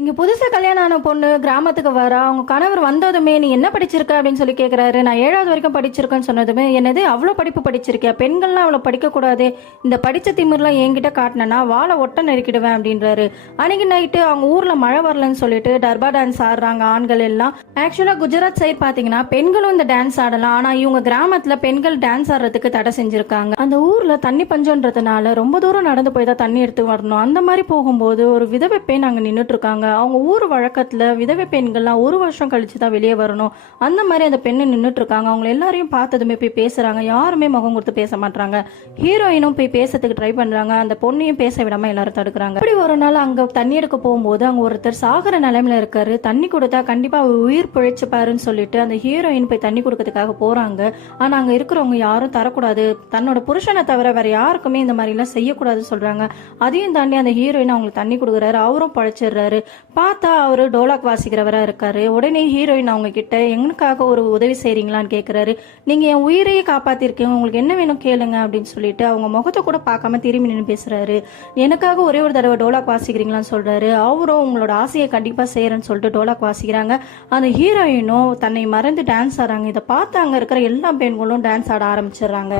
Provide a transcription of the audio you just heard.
இங்க புதுசா கல்யாணம் ஆன பொண்ணு கிராமத்துக்கு வர அவங்க கணவர் வந்ததுமே நீ என்ன படிச்சிருக்க அப்படின்னு சொல்லி கேக்குறாரு. நான் 7வது வரைக்கும் படிச்சிருக்கேன்னு சொன்னதுமே, என்னது அவ்வளவு படிப்பு படிச்சிருக்கியா, பெண்கள்லாம் அவ்வளவு படிக்க கூடாது, இந்த படிச்ச திமிர்லாம் என்கிட்ட காட்டினா வாழை ஒட்ட நெருக்கிடுவேன் அப்படின்றாரு. அன்னைக்கு நைட்டு அவங்க ஊர்ல மழை வரலன்னு சொல்லிட்டு டர்பா டான்ஸ் ஆடுறாங்க ஆண்கள் எல்லாம். ஆக்சுவலா குஜராத் சைட் பாத்தீங்கன்னா பெண்களும் இந்த டான்ஸ் ஆடலாம், ஆனா இவங்க கிராமத்துல பெண்கள் டான்ஸ் ஆடுறதுக்கு தடை செஞ்சிருக்காங்க. அந்த ஊர்ல தண்ணி பஞ்சம்ன்றதுனால ரொம்ப தூரம் நடந்து போய் தான் தண்ணி எடுத்து வரணும். அந்த மாதிரி போகும்போது ஒரு விதவை பெண் அங்க நின்றுட்டு இருக்காங்க. அவங்க ஊர் வழக்கத்துல விதவை பெண்கள்லாம் 1 வருஷம் கழிச்சு தான் வெளியே வரணும். அந்த மாதிரி அந்த பெண்ணு நின்றுட்டு இருக்காங்க. அவங்க எல்லாரையும் பார்த்ததுமே போய் பேசுறாங்க. யாருமே முகம் கொடுத்து பேச மாட்டாங்க. ஹீரோயினும் போய் பேசுறதுக்கு ட்ரை பண்றாங்க. அந்த பொண்ணையும் பேச விடாம எல்லாரும் தடுக்கிறாங்க. அப்படி ஒரு நாள் அங்க தண்ணி எடுக்க போகும்போது அங்க ஒருத்தர் சாகர நிலைமையில இருக்காரு. தண்ணி கொடுத்தா கண்டிப்பா அவர் உயிர் பிழைச்சுப்பாருன்னு சொல்லிட்டு அந்த ஹீரோயின் போய் தண்ணி கொடுக்கறதுக்காக போறாங்க. ஆனா அங்க இருக்கிறவங்க யாரும் தரக்கூடாது, தன்னோட புருஷனை தவிர வேற யாருக்குமே இந்த மாதிரி எல்லாம் செய்யக்கூடாதுன்னு சொல்றாங்க. அதையும் தாண்டி அந்த ஹீரோயின் அவங்களுக்கு தண்ணி கொடுக்குறாரு. அவரும் பழைச்சிடுறாரு. பார்த்தா அவரு டோலாக் வாசிக்கிறவரா இருக்காரு. உடனே ஹீரோயின் அவங்க கிட்ட எங்களுக்காக ஒரு உதவி செய்றீங்களான்னு கேக்குறாரு. நீங்க என் உயிரையே காப்பாத்திருக்கீங்க, உங்களுக்கு என்ன வேணும் கேளுங்க அப்படின்னு சொல்லிட்டு அவங்க முகத்தை கூட பார்க்காம திரும்பி நின்று பேசுறாரு. எனக்காக ஒரே ஒரு தடவை டோலாக் வாசிக்கிறீங்களான்னு சொல்றாரு. அவரும் உங்களோட ஆசையை கண்டிப்பா செய்யறேன்னு சொல்லிட்டு டோலாக் வாசிக்கிறாங்க. அந்த ஹீரோயினும் தன்னை மறந்து டான்ஸ் ஆடுறாங்க. இதை பார்த்து அங்க இருக்கிற எல்லா பெண்களும் டான்ஸ் ஆட ஆரம்பிச்சிடுறாங்க.